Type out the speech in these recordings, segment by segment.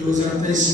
2023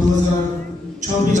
2024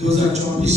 2024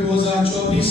2024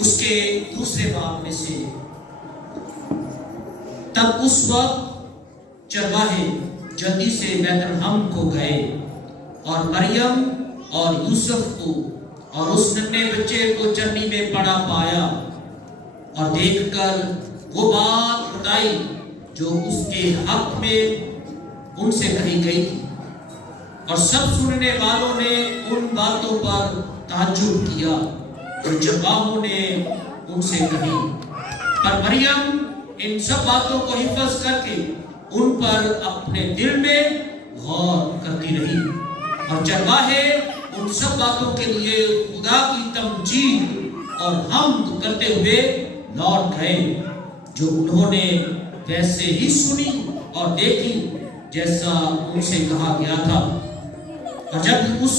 اس کے دوسرے باب میں سے، تب اس وقت چرواہے جلدی سے بیت لحم کو گئے اور مریم اور یوسف کو اور اس ننھے بچے کو چرنی میں پڑا پایا اور دیکھ کر وہ بات بتائی جو اس کے حق میں ان سے کہی گئی تھی، اور سب سننے والوں نے ان باتوں پر تعجب کیا جو چرواہوں نے ان سے کہی۔ پر مریم ان سب باتوں کو حفظ کر کے ان پر اپنے دل میں غور کرتی رہی، اور چرواہے ان سب باتوں کے لیے خدا کی تمجید اور حمد کرتے ہوئے لوٹ گئے جو انہوں نے ویسے ہی سنی اور دیکھی جیسا ان سے کہا گیا تھا۔ اور جب اس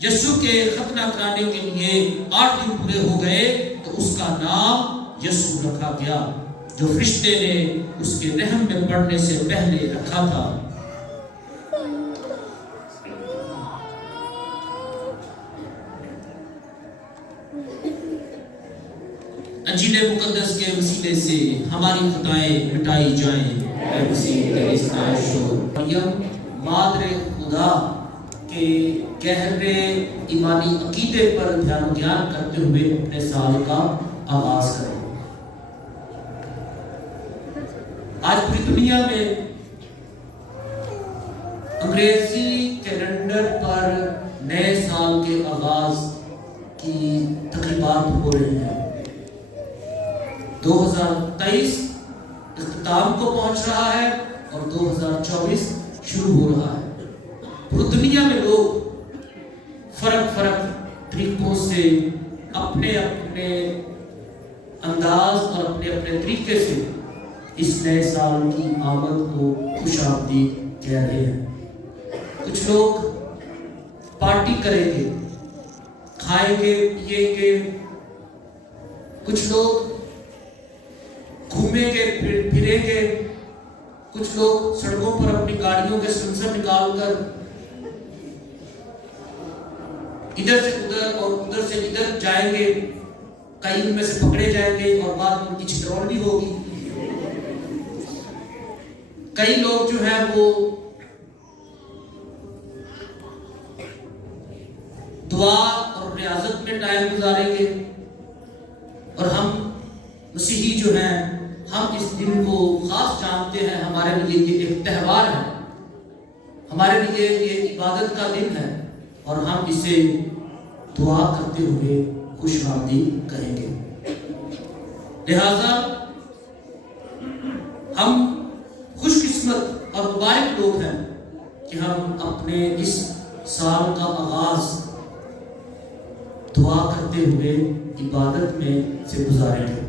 یسوع کے ختنہ کرانے کے لیے 8 دن پورے ہو گئے تو اس کا نام یسوع رکھا گیا جو فرشتے نے اس کے رحم میں پڑنے سے پہلے رکھا تھا۔ انجیل مقدس کے وسیلے سے ہماری خطائیں مٹائی جائیں۔ اے مسیح تیری ستائش ہو۔ مریم مادر خدا کے گہرے ایمانی عقیدے پر دھیان و گیان کرتے ہوئے اپنے سال کا آغاز کریں۔ آج پوری دنیا میں انگریزی کیلنڈر پر نئے سال کے آغاز کی تقریبات ہو رہی ہیں۔ 2023 اختتام کو پہنچ رہا ہے اور 2024 شروع ہو رہا ہے۔ پوری دنیا میں لوگ فرق طریقوں سے اپنے اپنے انداز اور اپنے اپنے طریقے سے اس نئے سال کی آمد کو خوش آمدید کہہ رہے ہیں۔ کچھ لوگ پارٹی کریں گے، کھائیں گے، پیئیں گے، کچھ لوگ گھومیں گے، پھریں گے، کچھ لوگ سڑکوں پر اپنی گاڑیوں کے سنسر نکال کر ادھر سے ادھر اور ادھر سے ادھر جائیں گے، کئی ان میں سے پکڑے جائیں گے اور بعد میں ان کی چھترول بھی ہوگی۔ کئی لوگ جو ہیں وہ دعا اور ریاضت میں ٹائم گزاریں گے، اور ہم مسیحی جو ہیں ہم اس دن کو خاص جانتے ہیں، ہمارے لیے یہ ایک تہوار ہے، ہمارے لیے یہ عبادت کا دن ہے، اور ہم اسے دعا کرتے ہوئے خوش آمدید کہیں گے۔ لہذا ہم خوش قسمت اور مبارک لوگ ہیں کہ ہم اپنے اس سال کا آغاز دعا کرتے ہوئے عبادت میں سے گزاریں گے۔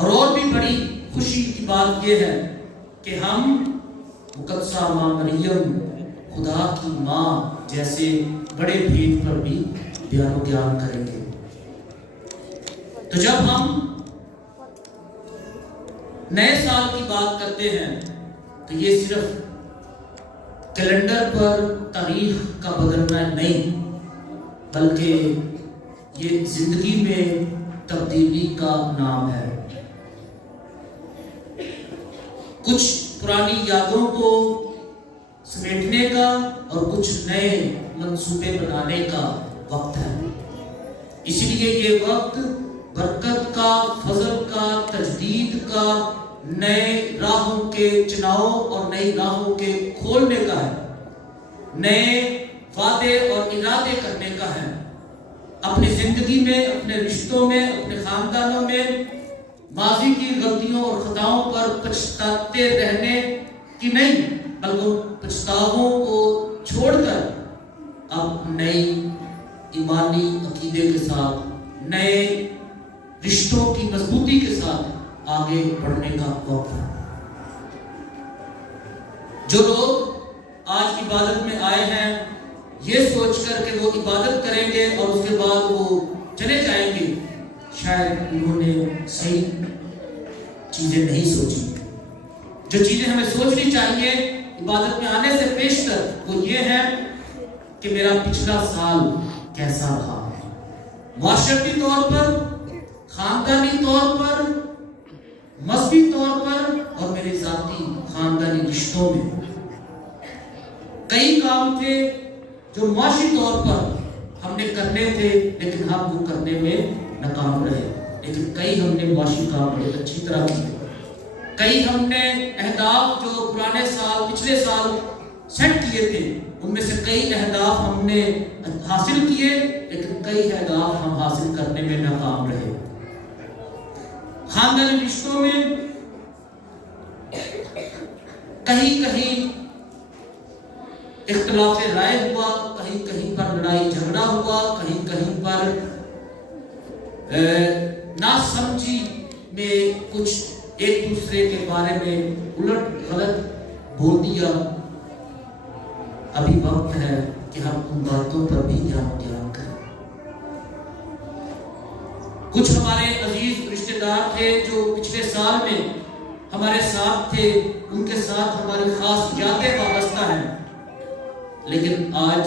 اور بھی بڑی خوشی کی بات یہ ہے کہ ہم مقدسہ ماں مریم خدا کی ماں جیسے بڑے بھید پر بھی بیان و گیان کریں گے۔ تو جب ہم نئے سال کی بات کرتے ہیں تو یہ صرف کیلنڈر پر تاریخ کا بدلنا نہیں، بلکہ یہ زندگی میں تبدیلی کا نام ہے۔ کچھ پرانی یادوں کو سمیٹنے کا اور کچھ نئے منصوبے بنانے کا وقت ہے۔ اسی لیے یہ وقت برکت کا، فضل کا، تجدید کا، نئے راہوں کے چناؤ اور نئی راہوں کے کھولنے کا ہے، نئے وعدے اور ارادے کرنے کا ہے، اپنی زندگی میں، اپنے رشتوں میں، اپنے خاندانوں میں ماضی کی غلطیوں اور خطاؤں پر پچھتاتے رہنے کی نہیں، بلکہ پچھتاووں کو چھوڑ کر اب نئی ایمانی عقیدے کے ساتھ، نئے رشتوں کی مضبوطی کے ساتھ آگے بڑھنے کا وقت ہے۔ جو لوگ آج عبادت میں آئے ہیں یہ سوچ کر کہ وہ عبادت کریں گے اور اس کے بعد وہ چلے جائیں گے، شاید انہوں نے صحیح چیزیں نہیں سوچی۔ جو چیزیں ہمیں سوچنی چاہیے عبادت میں آنے سے پیشتر وہ یہ ہے کہ میرا پچھلا سال کیسا رہا ہے، معاشرتی طور پر، خاندانی طور پر، مذہبی طور پر اور میرے ذاتی خاندانی رشتوں میں کئی کام تھے جو معاشی طور پر ہم نے کرنے تھے لیکن ہم وہ کرنے میں ناکام رہے، لیکن کئی ہم نے معاشی کام بہت اچھی طرح کیے، کئی ہم نے اہداف جو پرانے سال پچھلے سال سیٹ کیے تھے ان میں سے کئی اہداف ہم نے حاصل کیے، لیکن کئی اہداف ہم حاصل کرنے میں ناکام رہے۔ خاندانی رشتوں میں کہیں کہیں اختلاف رائے ہوا، کہیں کہیں پر لڑائی جھگڑا ہوا، کہیں کہیں پر ناسمجھی میں کچھ ایک دوسرے کے بارے میں الٹ غلط بول دیا۔ ابھی وقت ہے کہ ہم ان باتوں پر بھی دھیان کریں۔ کچھ ہمارے عزیز رشتہ دار تھے جو پچھلے سال میں ہمارے ساتھ تھے، ان کے ساتھ ہماری خاص یادیں وابستہ ہیں، لیکن آج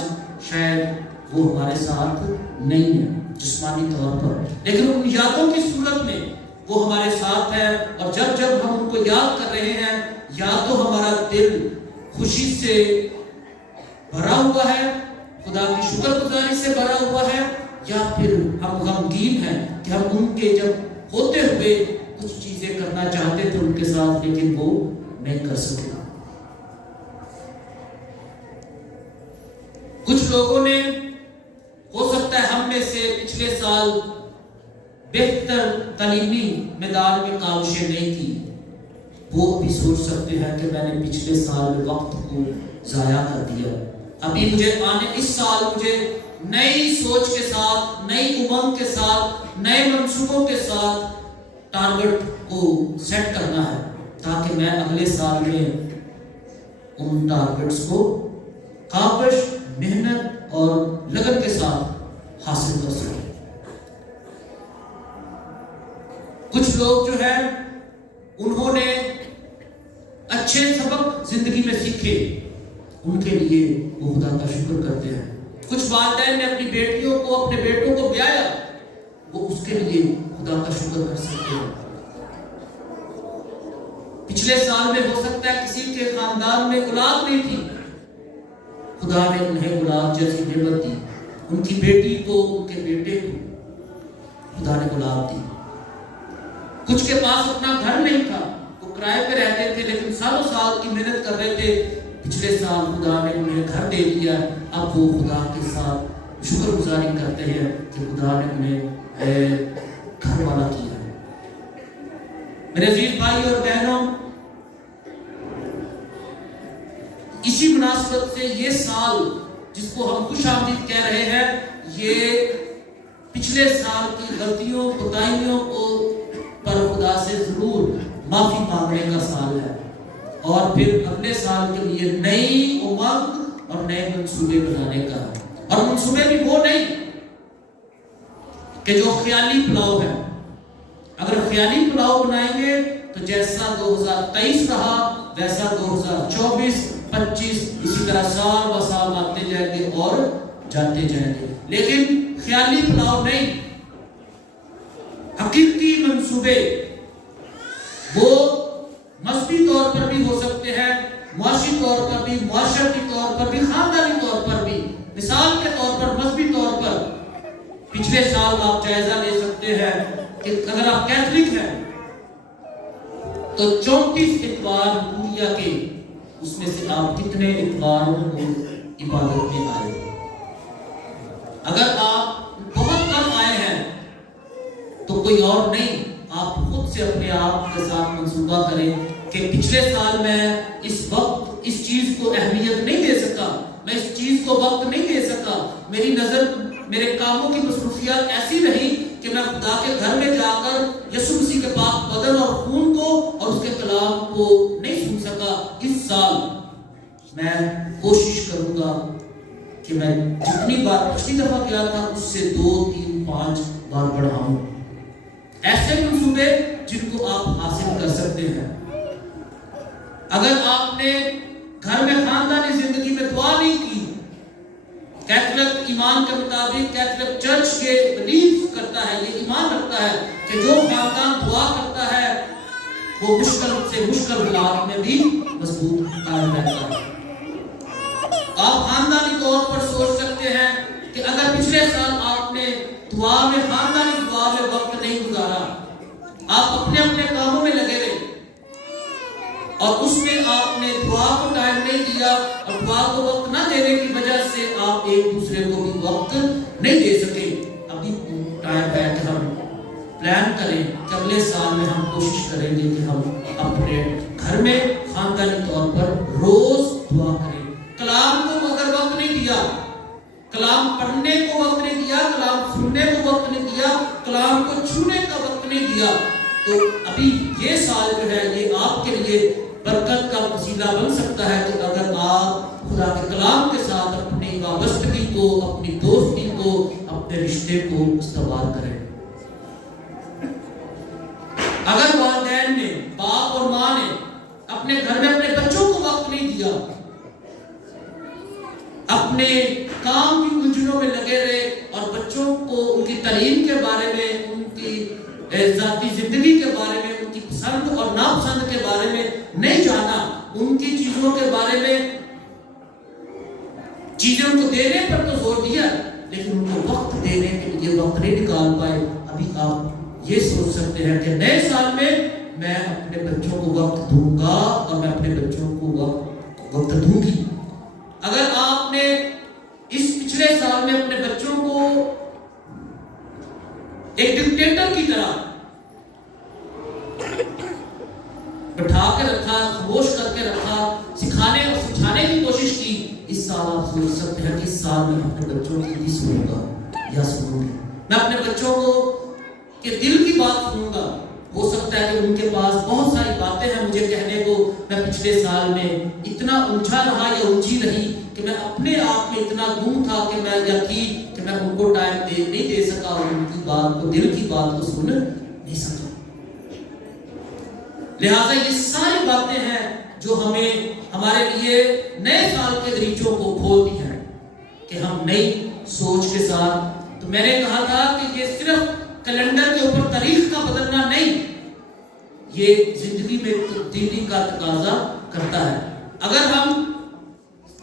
شاید وہ ہمارے ساتھ نہیں ہیں جسمانی طور پر، لیکن ان یادوں کی صورت میں وہ ہمارے ساتھ ہے، اور جب جب ہم ان کو یاد کر رہے ہیں یا تو ہمارا دل خوشی سے بھرا ہوا ہے، خدا کی شکر گزاری سے بھرا ہوا ہے، یا پھر ہم غمگین ہیں کہ ہم ان کے جب ہوتے ہوئے کچھ چیزیں کرنا چاہتے تھے ان کے ساتھ لیکن وہ نہیں کر سکے۔ کچھ لوگوں نے ہو سکتا ہے ہم میں سے پچھلے سال بہتر تعلیمی میدان میں کاوشیں نہیں کی، وہ بھی سوچ سکتے ہیں کہ میں نے پچھلے سال میں وقت کو ضائع کر دیا، ابھی مجھے اس سال مجھے نئی سوچ کے ساتھ، نئی امنگ کے ساتھ، نئے منصوبوں کے ساتھ ٹارگٹ کو سیٹ کرنا ہے تاکہ میں اگلے سال میں ان ٹارگٹس کو کاوش، محنت اور لگن کے ساتھ حاصل کر سکوں۔ کچھ لوگ جو ہیں انہوں نے اچھے سبق زندگی میں سیکھے، ان کے لیے وہ خدا کا شکر کرتے ہیں۔ کچھ والدین نے اپنی بیٹیوں کو، اپنے بیٹوں کو بیایا، وہ اس کے لیے خدا کا شکر کر سکتے ہیں۔ پچھلے سال میں ہو سکتا ہے کسی کے خاندان میں اولاد نہیں تھی، خدا نے انہیں اولاد جیسی نعمت دی، ان کی بیٹی کو، ان کے بیٹے کو خدا نے اولاد دی۔ کچھ کے پاس اپنا گھر نہیں تھا، وہ کرائے پہ رہتے تھے لیکن سالوں سال کی محنت کر رہے تھے، پچھلے سال خدا نے انہیں گھر دے دیا، اب وہ خدا کے ساتھ شکر گزاری کرتے ہیں کہ خدا نے انہیں گھر والا کیا۔ میرے عزیز بھائی اور بہنوں، اسی مناسبت سے یہ سال جس کو ہم خوش آمدید کہہ رہے ہیں، یہ پچھلے سال کی غلطیوں، کوتاہیوں کو پر خدا سے ضرور معافی مانگنے کا سال ہے، اور پھر اگلے سال کے لیے نئی امنگ اور نئے منصوبے بنانے کا ہے، اور منصوبے بھی وہ نہیں کہ جو خیالی پلاؤ ہے۔ اگر خیالی پلاؤ بنائیں گے تو جیسا 2023 رہا ویسا 2024، 25 اسی طرح سال ب سال آتے جائیں گے اور جاتے جائیں گے، لیکن خیالی پلاؤ نہیں، حقیقی منصوبے وہ مذہبی طور پر بھی ہو سکتے ہیں، معاشی طور پر بھی، معاشرتی طور پر بھی، خاندانی طور پر بھی۔ مثال کے طور پر مذہبی طور پر پچھلے سال آپ جائزہ لے سکتے ہیں کہ اگر آپ کیتھولک ہیں تو 34 اتوار پوریا کے اس میں سے آپ کتنے اتواروں کو عبادت میں آئے؟ اگر آپ بہت کم آئے ہیں تو کوئی اور نہیں، آپ خود سے اپنے آپ کے ساتھ منصوبہ کریں کہ پچھلے سال میں اس وقت اس چیز کو اہمیت نہیں دے سکا، میں اس چیز کو وقت نہیں دے سکا، میری نظر میرے کاموں کی مصروفیات ایسی رہی کہ میں خدا کے گھر میں جا کر یسوع مسیح کے پاک بدن اور خون کو اور اس کے کلام کو نہیں سن سکا۔ اس سال میں کوشش کروں گا کہ میں جتنی بار پچھلی دفعہ کیا تھا اس سے 2، 3، 5 بار بڑھاؤں۔ ایسے منصوبے جن کو آپ حاصل کر سکتے ہیں۔ اگر آپ نے گھر میں خاندانی زندگی میں دعا نہیں کی، کیتھولک ایمان کے مطابق کیتھولک چرچ کے بلیو کرتا ہے، یہ ایمان رکھتا ہے کہ جو خاندان دعا کرتا ہے وہ مشکل سے مشکل حالات میں بھی مضبوط قائم رہتا ہے۔ آپ خاندانی طور پر سوچ سکتے ہیں کہ اگر پچھلے سال آپ نے دعا میں، خاندانی دعا میں وقت نہیں گزارا، آپ اپنے اپنے کاموں میں لگے رہے اور اس میں آپ نے دعا کو ٹائم نہیں دیا اور دعا کو وقت نہ دینے کی وجہ سے آپ ایک دوسرے کو بھی وقت نہیں دے سکے، ابھی ٹائم ہے کہ ہم پلان کریں کہ اگلے سال میں ہم کوشش کریں گے کہ ہم اپنے گھر میں خاندانی طور پر روز دعا کریں۔ کلام کو اگر وقت نہیں دیا، کلام پڑھنے کو وقت نہیں دیا، کلام سننے کو وقت نہیں دیا، کلام کو چھونے کا وقت نہیں دیا، تو ابھی یہ سال جو ہے یہ آپ کے لیے برکت کا وسیلہ بن سکتا ہے کہ اگر آپ خدا کے کلام کے ساتھ اپنی وابستگی کو، اپنی دوستی کو، اپنے رشتے کو استوار کریں۔ اگر والدین نے، باپ اور ماں نے اپنے گھر میں اپنے بچوں کو وقت نہیں دیا، اپنے کام کی الجھنوں میں لگے رہے اور بچوں کو ان کی تعلیم کے بارے میں، ان کی ذاتی زندگی کے بارے میں، ان کی پسند اور ناپسند کے بارے میں نہیں جانا، ان کی چیزوں کے بارے میں چیزیں ان کو دینے پر تو زور دیا لیکن ان کو وقت دینے کے لیے وقت نہیں نکال پائے، ابھی آپ یہ سوچ سکتے ہیں کہ نئے سال میں اپنے بچوں کو وقت دوں گا اور میں اپنے بچوں کو وقت دوں گی۔ اگر آپ نے اس پچھلے سال میں اپنے بچوں کو ایک ڈکٹیٹر کی طرح بٹھا کے رکھا، خاموش کر کے رکھا، سکھانے اور سمجھانے کی کوشش کی، اس سال آپ سوچ سکتے ہیں کہ اس سال میں اپنے بچوں کی بھی سنوں گا یا سنوں گی، میں اپنے بچوں کو کہ دل کی بات سنوں گا۔ ہو سکتا ہے کہ ان کے پاس بہت ساری باتیں ہیں مجھے کہنے کو، میں پچھلے سال میں اتنا الجھا رہا یا الجھی رہی کہ میں اپنے آپ میں اتنا گم تھا کہ میں یقین کہ میں ان کو ٹائم نہیں دے سکا اور ان کی بات کو، دل کی بات کو سن نہیں سکا۔ لہٰذا یہ ساری باتیں ہیں جو ہمیں ہمارے لیے نئے سال کے دریچوں کو کھولتی ہیں کہ ہم نئی سوچ کے ساتھ، تو میں نے کہا تھا کہ یہ صرف کیلنڈر کے اوپر تاریخ کا بدلنا نہیں، یہ زندگی میں تبدیلی کا تقاضا کرتا ہے۔ اگر ہم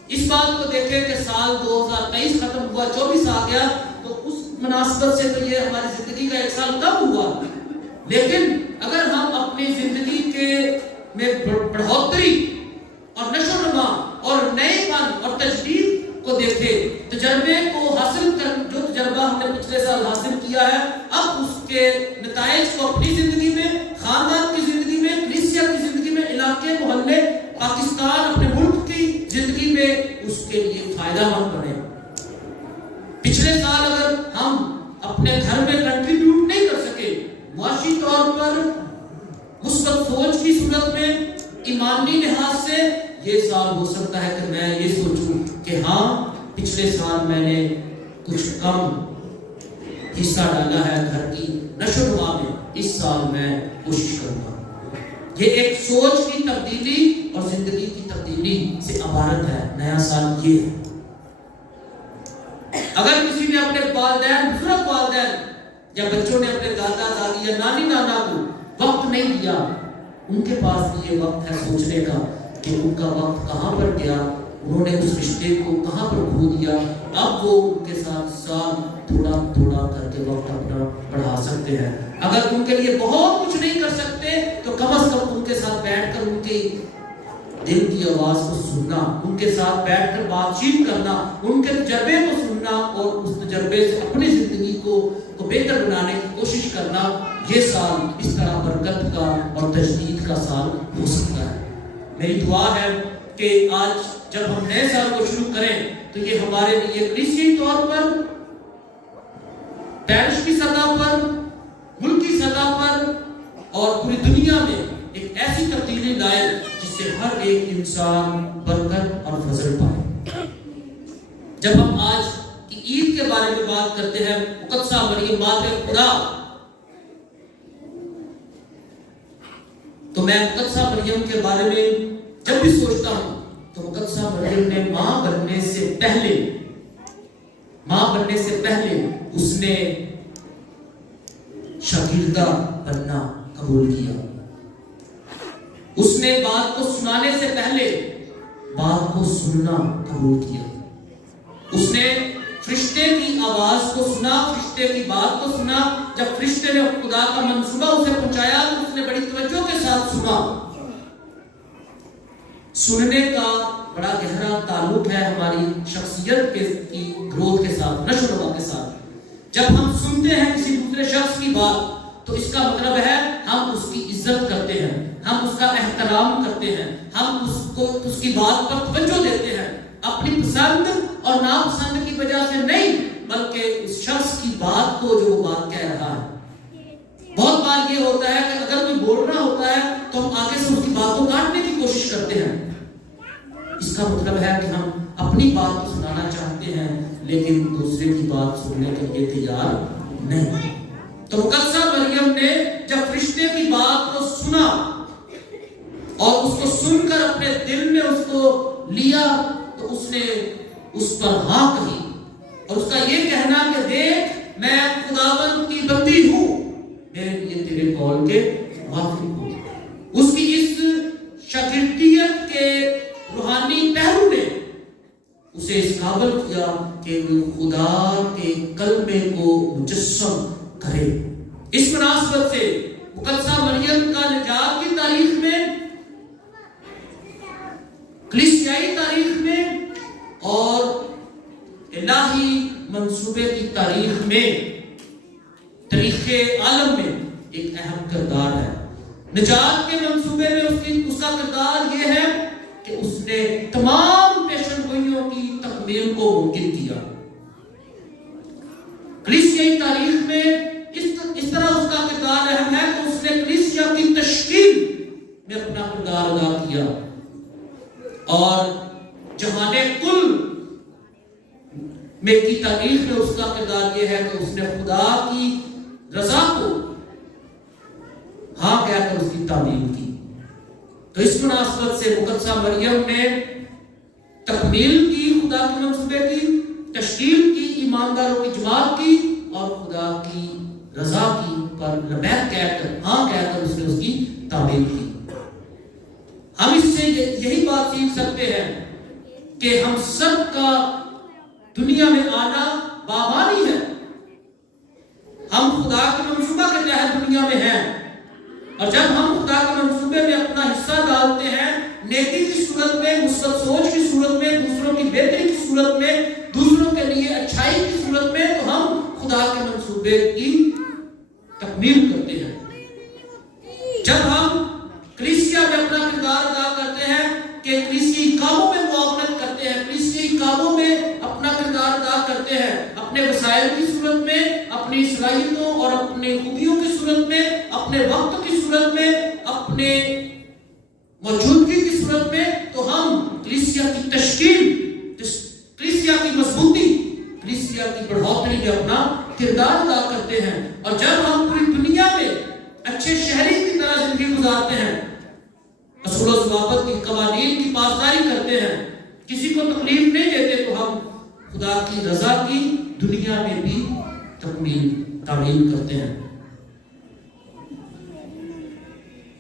اس بات کو دیکھیں کہ سال 2023 ختم ہوا، 24 آ گیا، تو اس مناسبت سے تو یہ ہماری زندگی کا ایک سال کم ہوا، لیکن اگر ہم اپنی زندگی میں بڑھوتری اور نشو و نما اور نئے پن اور تجدید کو دیکھیں، تجربے کو حاصل کر، جو تجربہ ہم نے پچھلے سال حاصل کیا ہے، اب اس کے نتائج کو اپنی زندگی میں، خاندان کی زندگی میں، کلیسیا کی زندگی میں، علاقے محلے، پاکستان اپنے ملک کی زندگی میں اس کے لیے فائدہ مند بنے۔ پچھلے سال اگر ہم اپنے گھر میں کنٹریبیوٹ نہیں کر سکے معاشی طور پر، مثبت سوچ کی صورت میں، ایمانی لحاظ سے، یہ سال ہو سکتا ہے کہ میں یہ سوچوں کہ ہاں پچھلے سال میں نے کچھ کم حصہ ڈالا ہے گھر کی نشو و نما میں، اس سال میں کوشش کروں گا۔ یہ ایک سوچ کی تبدیلی اور زندگی کی تبدیلی سے عبارت ہے نیا سال یہ ہے۔ اگر کسی نے اپنے والدین، بزرگ والدین یا بچوں نے اپنے دادا دادی یا نانی نانا کو وقت نہیں دیا، ان کے پاس بھی یہ وقت ہے سوچنے کا کہ ان کا وقت کہاں پر گیا، انہوں نے اس رشتے کو کہاں پر کھو دیا، اب وہ ان کے ساتھ سال تھوڑا تھوڑا کر کے وقت اپنا بڑھا سکتے ہیں۔ اگر ان کے لیے بہت کچھ نہیں کر سکتے تو کم از کم ان کے ساتھ بیٹھ کر ان کی دل کی آواز کو سننا، ان کے ساتھ بیٹھ کر بات چیت کرنا، ان کے تجربے کو سننا اور اس تجربے سے اپنی زندگی کو بہتر بنانے کی کوشش کرنا، یہ سال اس طرح برکت کا اور تجدید کا سال ہو سکتا ہے۔ میری دعا ہے کہ آج جب ہم نئے سال کو شروع کریں تو یہ ہمارے لیے کلیسیائی طور پر، پیرش کی سطح پر، ملکی سطح پر اور پوری دنیا میں ایک ایسی تبدیلی لائے جس سے ہر ایک انسان برکت اور فضل پائے۔ جب ہم آج کی عید کے بارے میں بات کرتے ہیں، مقدسہ مریم مادر خدا، تو میں مقدسہ مریم کے بارے میں جب بھی سوچتا ہوں تو مقدسہ مریم نے ماں بننے سے پہلے ماں بننے سے پہلے اس نے شاگردہ بننا قبول کیا. اس نے بات کو سنانے سے پہلے بات کو سننا قبول کیا. اس نے فرشتے کی آواز کو سنا, فرشتے کی بات کو سنا. جب فرشتے نے خدا کا منصوبہ اسے پہنچایا تو اس نے بڑی توجہ کے ساتھ سنا. سننے کا بڑا گہرا تعلق ہے ہماری شخصیت کی گروتھ کے ساتھ, نشو و نما کے ساتھ. جب ہم سنتے ہیں کسی دوسرے شخص کی بات تو اس کا مطلب ہے ہم اس کی عزت کرتے ہیں, ہم اس کا احترام کرتے ہیں, ہم اس کی بات پر توجہ دیتے ہیں, اپنی پسند اور ناپسند کی وجہ سے نہیں, بلکہ اس شخص کی بات کو جو وہ بات کہہ رہا ہے. بہت بار یہ ہوتا ہے کہ اگر کوئی بول رہا ہوتا ہے تو ہم آگے سے اس کی بات کو کاٹنے کی کوشش کرتے ہیں. اس کا مطلب ہے کہ ہم اپنی بات کو سنانا چاہتے ہیں لیکن دوسرے کی بات سننے کے لیے تیار نہیں. تو مقدسہ مریم نے جب فرشتے کی بات کو سنا اور اس کو سن کر اپنے دل میں اس کو لیا تو اس نے اس پر ہاں کہی, اور اس کا یہ کہنا کہ دیکھ میں خداوند کی بندی ہوں, میرے لیے تیرے قول کے موافق ہوں. اس کی اس شاگردیت کے روحانی پہلو نے اسے اس قابل کیا کہ وہ خدا کے کلمے کو مجسم کرے. اس مناسبت سے مقدسہ مریم کا نجات کی تاریخ میں, کلیسیائی تاریخ میں اور الہی منصوبے کی تاریخ میں, تاریخ عالم میں ایک اہم کردار ہے. نجات کے منصوبے میں اس کا کردار یہ ہے کہ اس نے تمام پیشن گوئیوں کی تکمیل کو ممکن کیا. کلیسیائی تاریخ میں اس طرح اس کا کردار اہم ہے کہ اس نے کلیسیا کی تشکیل میں اپنا کردار ادا کیا, اور جہان کل میں کی تاریخ میں اس کا کردار یہ ہے کہ اس نے خدا کی رضا کو ہاں کہہ کر اس کی تعمیر کی. تو اس مناسبت سے مقدسہ مریم نے تکمیل کی خدا کے منصوبے کی, تشکیل کی, ایمانداروں کی جماعت کی, اور خدا کی رضا کی پر لبیک کہہ کر, ہاں کہہ کر اس نے اس کی تعمیر کی. ہم اس سے یہی بات سیکھ سکتے ہیں کہ ہم سب کا دنیا میں آنا بامانی ہے. ہم خدا کے منصوبہ کے تحت دنیا میں ہیں, اور جب ہم خدا کے منصوبے میں اپنا حصہ ڈالتے ہیں, نیکی کی صورت میں, مثبت سوچ کی صورت میں, دوسروں کی بہتری کی صورت میں, دوسروں کے لیے اچھائی کی صورت میں, تو ہم خدا کے منصوبے کی تکمیل کرتے ہیں. جب ہم کلیسیا میں اپنا کردار ادا کرتے ہیں کہ کلیسیائی کاموں میں معاونت کرتے ہیں, کلیسیائی کاموں میں اپنا کردار ادا کرتے ہیں, اپنے وسائل کی صورت میں, اپنی صلاحیتوں اور اپنے خوبیوں کی صورت میں, اپنے وقت کی صورت میں, اپنے موجودگی کی صورت میں, تو ہم کلیسیا کی تشکیل, کلیسیا کی مضبوطی, کلیسیا کی بڑھوتری میں اپنا کردار ادا کرتے ہیں. اور جب ہم پوری دنیا میں اچھے شہری کی طرح زندگی گزارتے ہیں, اصول و ضوابط کی, قوانین کی پاسداری کرتے ہیں, کسی کو تکلیف نہیں دیتے, تو ہم خدا کی رضا کی دنیا میں بھی تعمیل کرتے ہیں.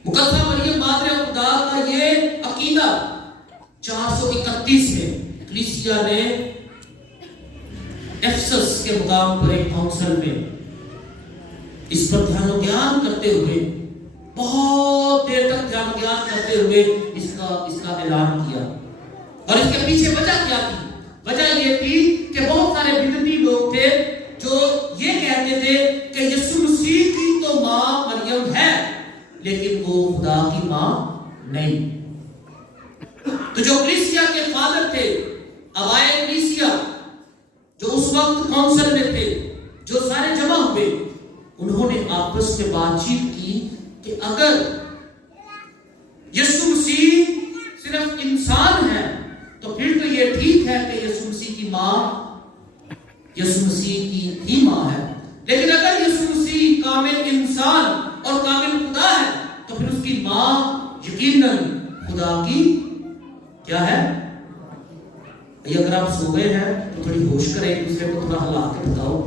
مقدسہ مریم مادر خدا کا یہ عقیدہ 431 میں کلیسیا نے افسس کے مقام پر ایک کونسل میں اس پر دھیان و گیان کرتے ہوئے, بہت دیر تک دھیان و گیان کرتے ہوئے اس کا اعلان کیا. اور اس کے پیچھے وجہ کیا تھی؟ وجہ یہ تھی کہ بہت سارے بدعتی لوگ تھے جو یہ کہتے تھے کہ یسوع مسیح کی تو ماں مریم ہے لیکن وہ خدا کی ماں نہیں. تو جو کلیسیا کے فادر تھے, اوائے کلیسیا جو اس وقت کونسل میں تھے, جو سارے جمع ہوئے, انہوں نے آپس میں بات چیت کی کہ اگر یسوع مسیح صرف انسان ہے تو پھر تو یہ ٹھیک ہے کہ یسوع مسیح کی ماں یسوع مسیح کی ہی ماں ہے, لیکن اگر یسوع مسیح کامل انسان اور کامل خدا ہے تو پھر اس کی ماں یقیناً خدا کی کیا ہے, اگر آپ سو گئے ہیں تو تھوڑی ہوش کریں، ایک دوسرے کو تھوڑا ہلا کے بتاؤ،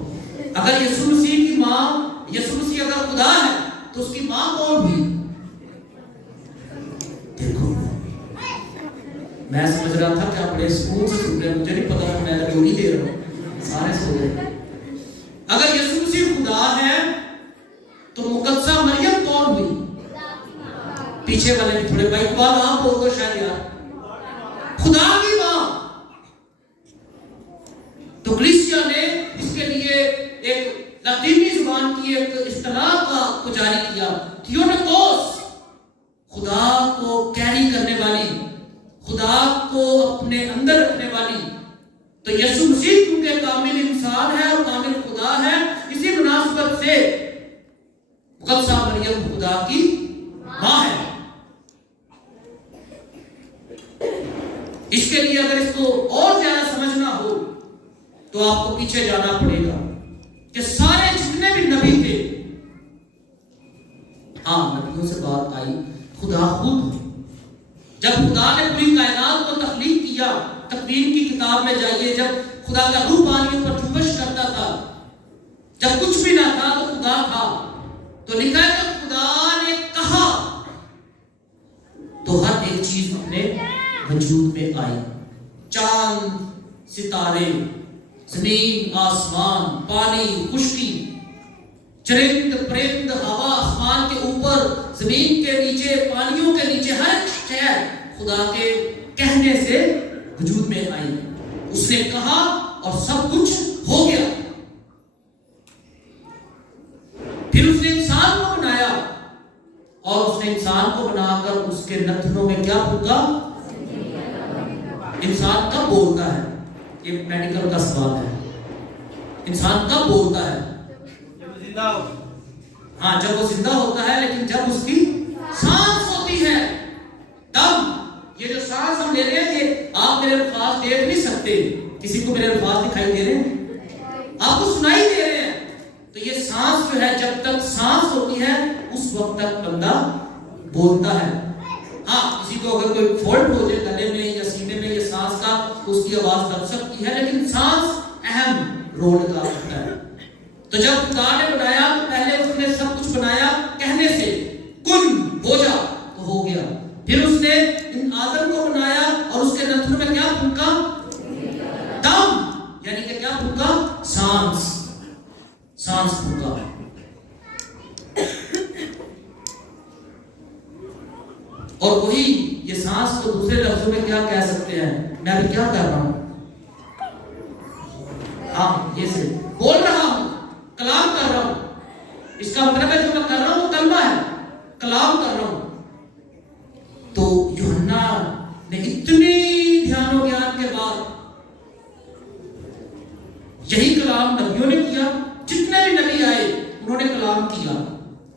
اگر یسوع مسیح کی ماں، یسوع مسیح اگر خدا ہے تو اس کی ماں کون ہوئی؟ دیکھو میں سمجھ رہا تھا کہ آپ بڑے سکون سے سن رہے ہیں، مجھے نہیں پتا کہ میں جو نہیں دے رہا ہوں، سارے سو گئے۔ اگر یسوع مسیح خدا ہے تو مقدسہ مریم کون ہوئی؟ پیچھے والے بھی تھوڑے بھائی بات آپ بول دو شاید یار، خدا کی ماں۔ تو کلیسیا نے اس کے لیے ایک لاطینی زبان کی ایک اصطلاح کو جاری کیا، تھیوٹوکوس، خدا کو کیری کرنے والی، خدا کو اپنے اندر رکھنے والی۔ تو یسوع مسیح کیونکہ کامل انسان ہے اور کامل خدا ہے، اسی مناسبت سے مقدسہ مریم خدا کی ماں ہے۔ اس کے لیے اگر اس کو اور زیادہ سمجھنا ہو تو آپ کو پیچھے جانا پڑے گا کہ سارے جتنے بھی نبی تھے، ہاں نبیوں سے بات آئی، خدا خود جب خدا نے پوری کائنات کو تخلیق کیا، تکوین کی کتاب میں جائیے، جب خدا کا روح پانیوں پر جنبش کرتا تھا، جب کچھ بھی نہ تھا تو خدا تھا، تو لکھا ہے کہ خدا نے کہا تو ہر ایک چیز اپنے وجود میں آئی، چاند، ستارے، زمین، آسمان، پانی، خشکی، چرند، پرند، ہوا، آسمان کے اوپر، زمین کے نیچے، پانیوں کے نیچے، ہر شے خدا کے کہنے سے وجود میں آئی۔ اس نے کہا اور سب کچھ ہو گیا۔ پھر اس نے انسان کو بنایا اور اس نے انسان کو بنا کر اس کے نتنوں میں کیا پھونکا؟ انسان کب بولتا ہے؟ یہ میڈیکل کا سوال ہے، انسان کب بولتا ہے؟ ہاں جب وہ زندہ ہوتا ہے، لیکن جب اس کی سانس ہوتی ہے تب۔ یہ جو سانس ہم لے رہے ہیں، یہ آپ میرے الفاظ دیکھ نہیں سکتے، کسی کو میرے الفاظ دکھائی دے رہے ہیں؟ آپ کو سنائی دے رہے ہیں۔ تو یہ سانس جو ہے، جب تک سانس ہوتی ہے اس وقت تک بندہ بولتا ہے۔ ہاں کسی کو اگر کوئی فالٹ ہو جائے گلے میں یا سینے میں یا سانس کا تو اس کی آواز دب سکتی ہے، لیکن سانس اہم رول ادا کرتا ہے۔ تو جب خدا نے بنایا تو پہلے اس نے سب کچھ بنایا کہنے سے، کن ہو جا تو ہو گیا۔ پھر اس نے ان آدم کو بنایا اور اس کے نتنوں میں کیا پھونکا؟ دم، یعنی کہ کیا پھونکا؟ سانس، سانس پھونکا۔ اور وہی یہ سانس کو دوسرے لفظوں میں کیا کہہ سکتے ہیں؟ میں ابھی کیا کر رہا ہوں؟ ہاں یہ سے بول رہا ہوں، کلام کر رہا ہوں۔ اس کا مطلب ہے جو میں کر رہا ہوں وہ کلمہ ہے، کلام کر رہا ہوں۔ تو یوحنا نے اتنی دھیان و گیان کے بعد یہی کلام نبیوں نے کیا، جتنے بھی نبی آئے انہوں نے کلام کیا،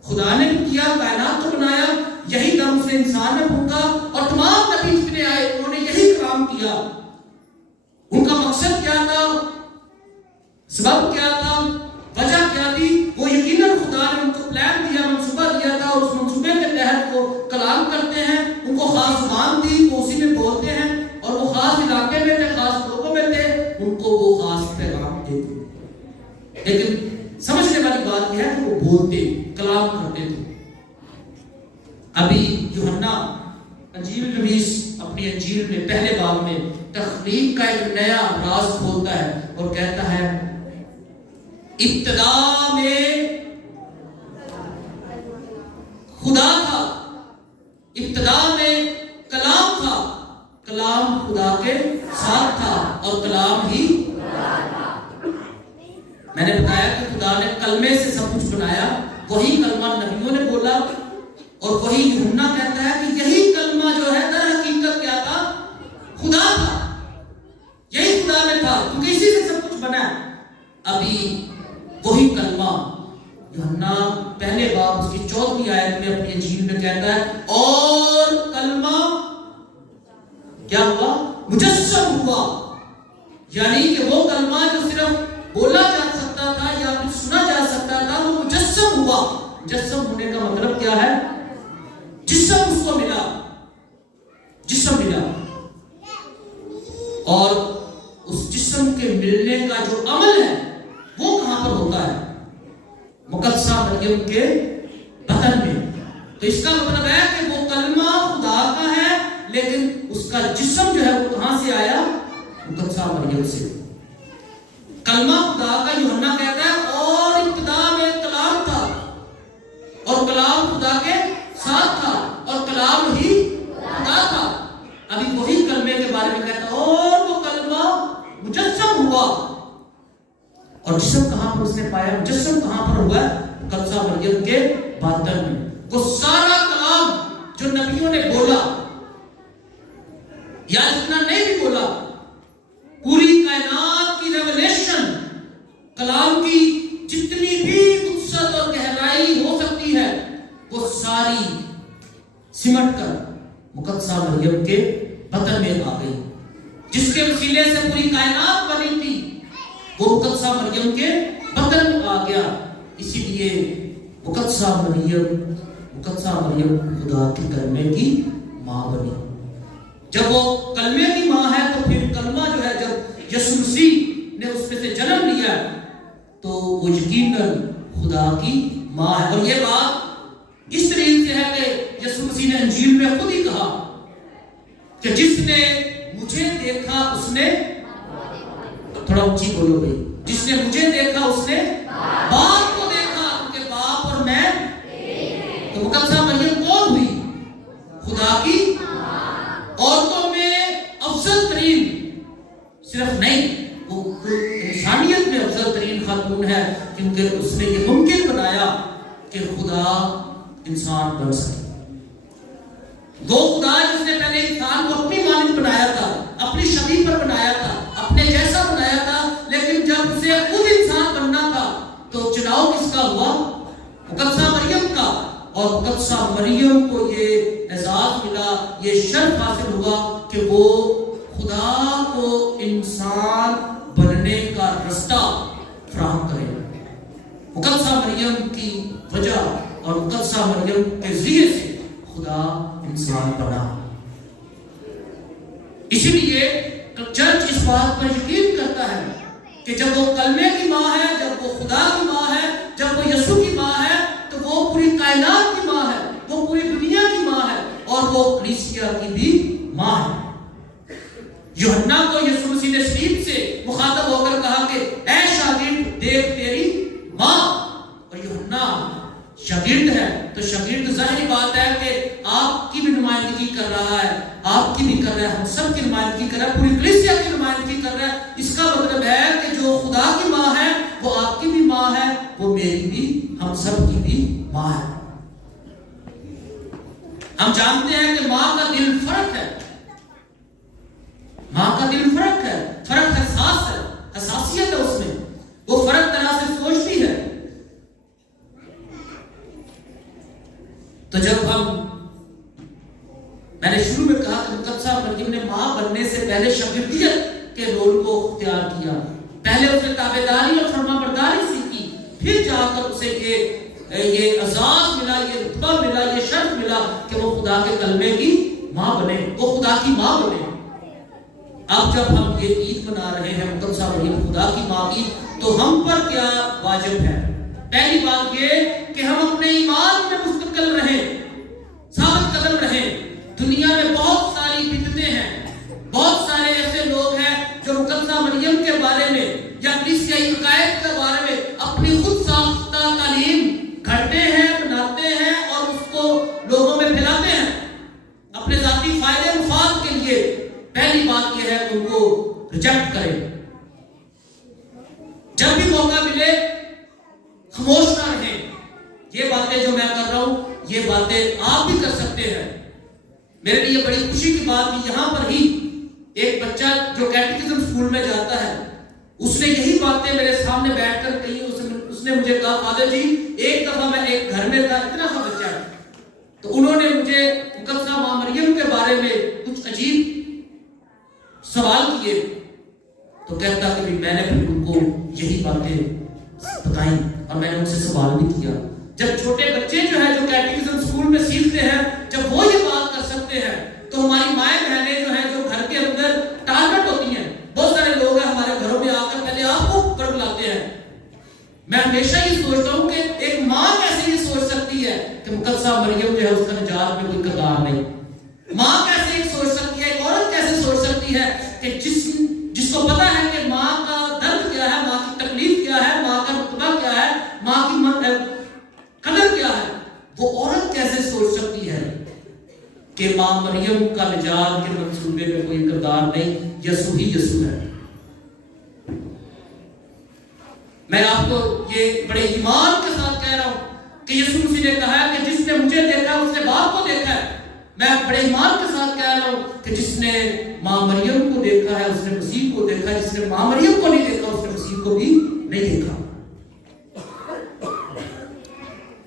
خدا نے بھی کیا، کائنات کو بنایا، یہی دم سے انسان نے پھونکا، اور تمام نبی جتنے آئے انہوں نے یہی کلام کیا۔ ان کا مقصد کیا تھا؟ سبب کیا تھا؟ وجہ کیا تھی؟ وہ یقیناً خدا نے ان کو پلان دیا، منصوبہ دیا تھا، اور اس منصوبے کے تحت وہ کلام کرتے ہیں۔ ان کو خاص زبان دی، وہ اسی میں بولتے ہیں، اور وہ خاص علاقے میں تھے، خاص لوگوں میں تھے، ان کو وہ خاص پیغام دیتے۔ لیکن سمجھنے والی بات یہ ہے کہ وہ بولتے، کلام کرتے تھے۔ ابھی یوحنا انجیل نویس اپنی انجیل میں پہلے باب میں تخلیق کا ایک نیا راز کھولتا ہے اور کہتا ہے ابتدا میں خدا تھا، ابتدا میں کلام تھا، کلام خدا کے ساتھ تھا اور کلام ہی میں نے بتایا کہ خدا نے کلمے سے سب کچھ بنایا، وہی کلمہ نبیوں نے بولا، اور وہی یوحنا کہتا ہے کہ یہی کلمہ جو ہے در حقیقت کیا تھا؟ خدا تھا، یہی خدا میں تھا، کیونکہ اسی سے سب کچھ بنا ہے۔ ابھی وہی کلمہ یوحنا پہلے باب اس کی 14ویں آیت میں اپنی انجیل میں کہتا ہے، اور کلمہ کیا ہوا؟ مجسم ہوا، یعنی کہ وہ کلمہ جو صرف بولا جا سکتا تھا یا پھر سنا جا سکتا تھا، وہ مجسم ہوا۔ مجسم ہونے کا مطلب کیا ہے؟ جسم اس کو ملا، جسم ملا۔ اور کے ملنے کا جو عمل ہے وہ کہاں پر ہوتا ہے؟ مقدسہ مریم کے بدن میں. تو اس کا مطلب ہے کہ وہ کلمہ خدا کا ہے، لیکن اس کا جسم جو ہے وہ کہاں سے آیا؟ مقدسہ مریم سے. کلمہ خدا کا یوحنا کہتا ہے اور ابتدا میں کلام تھا اور کلام خدا کے ساتھ تھا اور کلام ہی خدا تھا. ابھی وہی کلمے کے بارے میں کہتا ہے اور وہ کلمہ مجسم ہوا. اور جسم کہاں پر اس نے پایا؟ مجسم کہاں پر ہوا ہے؟ مقدسہ مریم کے باطن میں. وہ سارا کلام جو نبیوں نے بولا یا اتنا نہیں بھی بولا، پوری کائنات کی ریولیشن، کلام کی جتنی بھی وسعت اور گہرائی ہو سکتی ہے وہ ساری سمٹ کر مقدسہ مریم کے بدن میں آ گئی. جس کے وسیلے سے پوری کائنات بنی تھی وہ مقدسہ مریم کے بدن میں آ گیا. اسی لیے مقدسہ مریم خدا کے کلمے کی ماں بنی. جب وہ کلمے کی ماں ہے تو پھر کلمہ جو ہے جب یسوع مسیح نے اس میں سے جنم لیا تو وہ یقیناً خدا کی ماں ہے. اور یہ بات اس طریقے سے ہے کہ یسوع مسیح نے انجیل میں خود ہی کہا کہ جس نے مجھے دیکھا اس نے، تھوڑا اونچی بولو بھائی، جس نے مجھے دیکھا اس نے باپ کو دیکھا، کہ باپ اور میں. تو مقدسہ مریم کون ہوئی؟ خدا کی عورتوں میں افضل ترین، صرف نہیں، وہ انسانیت میں افضل ترین خاتون ہے، کیونکہ اس نے یہ ممکن بنایا کہ خدا انسان بن سکے. وہ خدا جس نے پہلے انسان کو اپنی مانند بنایا تھا، اپنی شبیہ پر بنایا تھا، اپنے جیسا بنایا تھا، لیکن جب اسے خود انسان بننا تھا تو چناؤ کس کا ہوا؟ مقدسہ مریم کا. اور مقدسہ مریم کو یہ اعزاز ملا، یہ شرف حاصل ہوا کہ وہ خدا کو انسان بننے کا رستہ فراہم کرے. مقدسہ مریم کی وجہ اور مقدسہ مریم کے ذریعے سے خدا انسان بنا. اسی لیے چرچ اس بات پر یقین کرتا ہے کہ جب وہ کلمے کی ماں ہے، جب وہ خدا کی ماں ہے، جب وہ یسوع کی ماں ہے، تو وہ پوری کائنات کی ماں ہے، وہ پوری دنیا کی ماں ہے اور وہ کلیسیا کی بھی ماں ہے. یوحنا کو یسوع مسیح نے صلیب سے مخاطب ہو کر کہا کہ اے شاگرد دیکھ تیری ماں. اور یوحنا شاگرد ہے تو شاگرد ظاہری بات ہے کہ آپ کی بھی نمائندگی کر رہا ہے، آپ کی بھی کر رہا ہے، ہم سب کی نمائندگی کر رہا ہے، پوری کلیسیا کی نمائندگی کر رہا ہے. اس کا مطلب ہے کہ جو خدا کی ماں ہے وہ آپ کی بھی ماں ہے، وہ میری بھی، ہم سب کی بھی ماں ہے. ہم جانتے ہیں کہ ماں کا دل فرق ہے، ماں کا دل فرق ہے، فرق حساس ہے، حساسیت ہے اس میں، وہ فرق طرح سے سوچتی ہے. تو جب میں نے شروع میں کہا کہ مقدسہ مریم نے ماں بننے سے پہلے شاگردیت کے رول کو اختیار کیا، پہلے اس نے تابعداری اور فرما برداری سیکھی، پھر جا کر اسے یہ اعزاز ملا، یہ رتبہ ملا، یہ شرف ملا کہ وہ خدا کے کلمے کی ماں بنے، وہ خدا کی ماں بنے. اب جب ہم یہ عید منا رہے ہیں مقدسہ مریم خدا کی ماں کی، تو ہم پر کیا واجب ہے؟ پہلی بات یہ کہ ہم اپنے ایمان میں مستقل رہیں، ثابت قدم رہیں. دنیا میں بہت ساری بدعتیں ہیں، بہت سارے ایسے لوگ ہیں جو مقدسہ مریم کے بارے میں یا کلیسیائی عقائد کے بارے میں اپنی خود ساختہ تعلیم گھڑتے ہیں، بناتے ہیں اور اس کو لوگوں میں پھیلاتے ہیں اپنے ذاتی فائدے مفاد کے لیے. پہلی بات یہ ہے کہ ان کو ریجیکٹ کریں. جب بھی موقع ملے خاموش نہ رہیں. یہ باتیں جو میں کر رہا ہوں یہ باتیں آپ بھی کر سکتے ہیں. میرے لیے بڑی خوشی کی بات ہے یہاں پر ہی ایک بچہ جو کیٹیکزم اسکول میں جاتا ہے، اس نے یہی باتیں میرے سامنے بیٹھ کر کہی. اس نے مجھے کہا فادر جی ایک دفعہ میں ایک گھر میں تھا، اتنا سا بچہ ہے، تو انہوں نے مجھے مقدسہ ماں مریم کے بارے میں کچھ عجیب سوال کیے. تو کہتا کہ میں نے پھر ان کو یہی باتیں بتائیں اور میں نے ان سے سوال بھی کیا. جب چھوٹے بچے جو ہیں جو کیٹیکزم اسکول میں سیکھتے ہیں، جب وہ یہ بات کر سکتے ہیں تو ہماری مائیں بہنیں جو ہیں جو گھر کے اندر ٹارگٹ ہوتی ہیں، بہت سارے لوگ ہیں ہمارے گھروں میں آ میں ہمیشہ یہ سوچتا ہوں کہ ایک ماں کیسے یہ سوچ سکتی ہے کہ مقدسہ مریم جو ہے اس کا نجات میں کوئی کردار نہیں. ماں کیسے یہ سوچ سکتی ہے, ایک عورت کیسے سوچ سکتی ہے کہ جس کو پتا ہے کہ ماں کا درد کیا ہے, ماں کی تکلیف کیا ہے, ماں کا رتبہ کیا ہے, ماں کی قدر کیا ہے, وہ عورت کیسے سوچ سکتی ہے کہ ماں مریم کا نجات کے منصوبے میں کوئی کردار نہیں, یسوع ہی یسوع ہے. میں آپ کو یہ بڑے ایمان کے ساتھ کہہ رہا ہوں کہ یسوع مسیح نے کہا ہے کہ جس نے مجھے دیکھا اس نے باپ کو دیکھا ہے. میں بڑے ایمان کے ساتھ کہہ رہا ہوں کہ جس نے ماں مریم کو دیکھا ہے اس نے مسیح کو دیکھا ہے, جس نے ماں مریم کو نہیں دیکھا اس نے مسیح کو بھی نہیں دیکھا.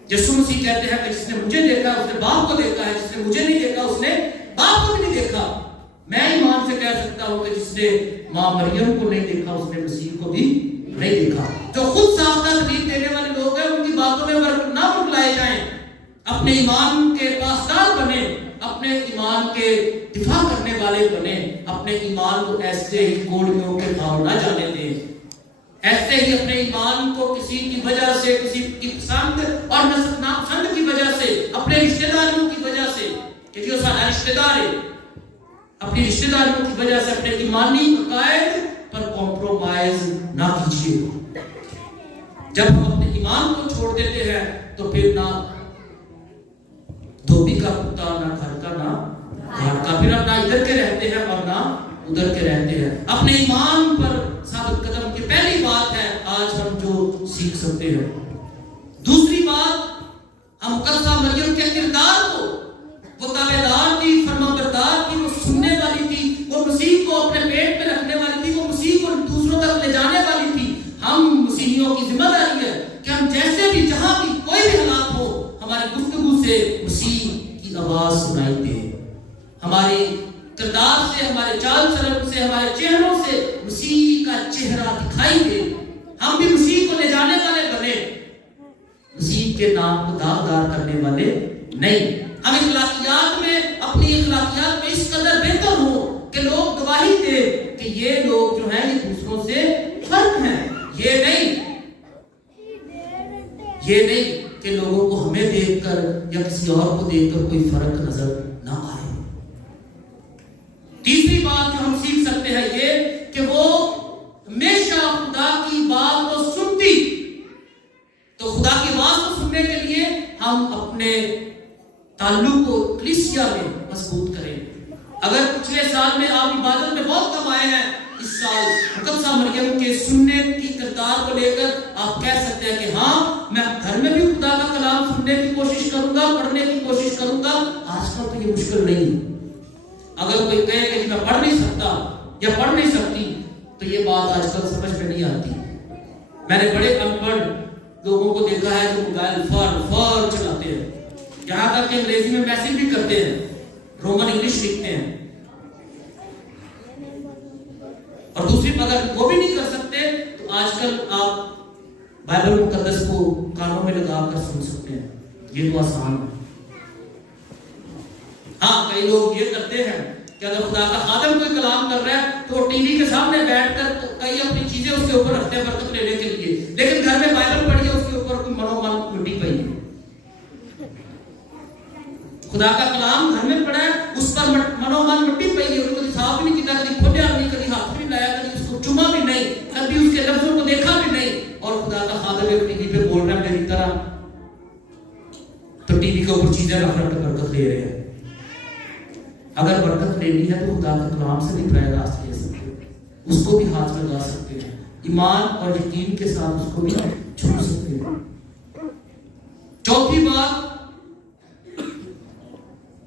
یسوع مسیح کہتے ہیں کہ جس نے مجھے دیکھا اس نے باپ کو دیکھا ہے, جس نے مجھے نہیں دیکھا اس نے باپ کو بھی نہیں دیکھا. میں ایمان سے کہہ سکتا ہوں کہ جس نے ماں مریم کو نہیں دیکھا اس نے مسیح کو بھی نہیں دیکھا. جو خود ساختہ دلیل دینے والے لوگ ہیں ان کی باتوں میں نہ مٹلائے جائیں, اپنے ایمان کے پاسدار بنے, اپنے ایمان کے دفاع کرنے والے بنے, اپنے ایمان کو ایسے ہی کوڑیوں کے بھاؤ نہ جانے دیں, ایسے ہی اپنے ایمان کو کسی کی وجہ سے, کسی کی پسند اور ناپسند کی وجہ سے, اپنے رشتہ داروں کی وجہ سے کہ جو سارا رشتہ دار ہے, اپنی رشتہ داروں کی وجہ سے اپنے ایمانی عقائد پر کمپرومائز نہ کیجیے. جب ہم اپنے ایمان کو چھوڑ دیتے ہیں تو پھر نہ دھوبی کا کتا, نہ گھر کا, نہ گھاٹ کا, پھر نہ ادھر کے رہتے ہیں اور نہ ادھر کے رہتے ہیں. اپنے ایمان پر ثابت قدم کی پہلی بات ہے آج ہم جو سیکھ سکتے ہیں. دوسری بات, ہم مقدسہ مریم کے کردار کو, وہ تابعدار تھی, فرمانبردار تھی, وہ سننے والی تھی, وہ مسیح کو اپنے پیٹ میں رکھنے والی تھی, وہ مسیح کو دوسروں تک لے جانے والی تھی. ہم مسیحیوں کی ذمہ داری ہے کہ ہم جیسے بھی, جہاں بھی کوئی بھی حالات ہو, ہماری گفتگو سے مسیح کی آواز سنائی دے, ہمارے کردار سے, ہمارے چال چلن سے, ہمارے چہروں سے مسیح کا چہرہ دکھائی دے. ہم بھی مسیح کو لے جانے والے بنے, مسیح کے نام کو داغدار کرنے والے نہیں. ہم اخلاقیات میں, اپنی اخلاقیات میں اس قدر بہتر ہو کہ لوگ گواہی دے کہ یہ لوگ جو ہیں یہ دوسروں سے فرق ہیں. یہ نہیں کہ لوگوں کو ہمیں دیکھ کر یا کسی اور کو دیکھ کر کوئی فرق نظر نہ آئے. تیسری بات جو ہم سیکھ سکتے ہیں یہ کہ وہ ہمیشہ خدا کی بات کو سنتی. تو خدا کی بات کو سننے کے لیے ہم اپنے تعلق کو کلیسیا میں مضبوط کریں. اگر پچھلے سال میں آپ عبادت میں بہت کم آئے ہیں, اس سال مقدسہ مریم کے سننے کی کردار کو لے کر آپ کہہ سکتے ہیں کہ ہاں میں گھر میں بھی خدا کا کلام سننے کی کوشش کروں گا, پڑھنے کی کوشش کروں گا. آج کل تو یہ مشکل نہیں. اگر کوئی کہے کہ میں پڑھ نہیں سکتا یا پڑھ نہیں سکتی تو یہ بات آج کل سمجھ میں نہیں آتی. میں نے بڑے ان پڑھ لوگوں کو دیکھا ہے جو موبائل فار چلاتے ہیں, یہاں تک کہ انگریزی میں میسج بھی کرتے ہیں, رومن انگلش لکھتے ہیں. اور دوسری اگر وہ بھی نہیں کر سکتے تو آج کل آپ بائبل مقدس کو کانوں میں لگا کر سن سکتے ہیں. یہ تو آسان ہے. ہاں کئی لوگ یہ کرتے ہیں کہ اگر خدا کا خادم کوئی کلام کر رہا ہے تو وہ ٹی وی کے سامنے بیٹھ کر کئی اپنی چیزیں اس کے اوپر رکھتے ہیں برکت لینے کے لیے, لیکن گھر میں بائبل پڑھی ہے اس کے اوپر کوئی منو من مٹی پئی ہے. خدا کا کلام گھر میں پڑھا ہے, اس پر منو من مٹی پئی ہے, اس کو صاف بھی نہیں کیا, کبھی کھولیا نہیں, کبھی ہاتھ بھی لایا, کبھی اس کو چوما بھی نہیں, کبھی اس کے لفظوں کو دیکھا بھی نہیں, اور خدا کا خادم ایک ٹی وی پہ بول رہا ہے میری طرح, تو ٹی وی کے اوپر چیزیں رکھ رکھ برکت لے رہے ہیں. اگر برکت لینی ہے تو خدا کے کلام سے بھی براہ راست لے سکتے ہیں, اس کو بھی ہاتھ لگا سکتے ہیں, ایمان اور یقین کے ساتھ اس کو بھی چھو سکتے ہیں. چوتھی بات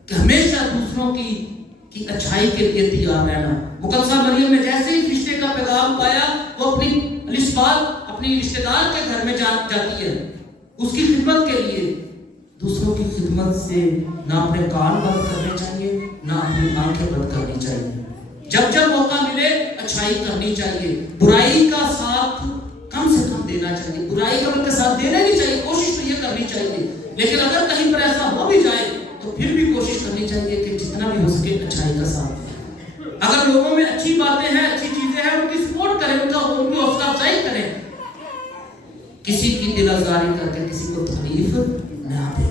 کہ ہمیشہ دوسروں کی اچھائی کے لیے تیار رہنا. مقدسہ مریم نے جیسے ہی رشتے کا پیغام پایا وہ اپنی رشتہ دار کے گھر میں جاتی ہے اس کی خدمت کے لیے. دوسروں کی خدمت سے نہ اپنے کان بند کرنے چاہیے, نہ اپنی آنکھیں بند کرنی چاہیے. جب جب موقع ملے اچھائی کرنی چاہیے, برائی کا ساتھ کم سے کم دینا چاہیے, برائی کا ان کے ساتھ دینا نہیں چاہیے, کوشش تو یہ کرنی چاہیے. لیکن اگر کہیں پر ایسا ہو بھی جائے تو پھر بھی کوشش کرنی چاہیے کہ جتنا بھی ہو سکے اچھائی کا ساتھ. اگر لوگوں میں اچھی باتیں ہیں, اچھی چیزیں ہیں, ان کی سپورٹ کریں, ان کی حوصلہ افزائی کریں. کسی کی دل آزاری کر کے کسی کو تکلیف نہ دے.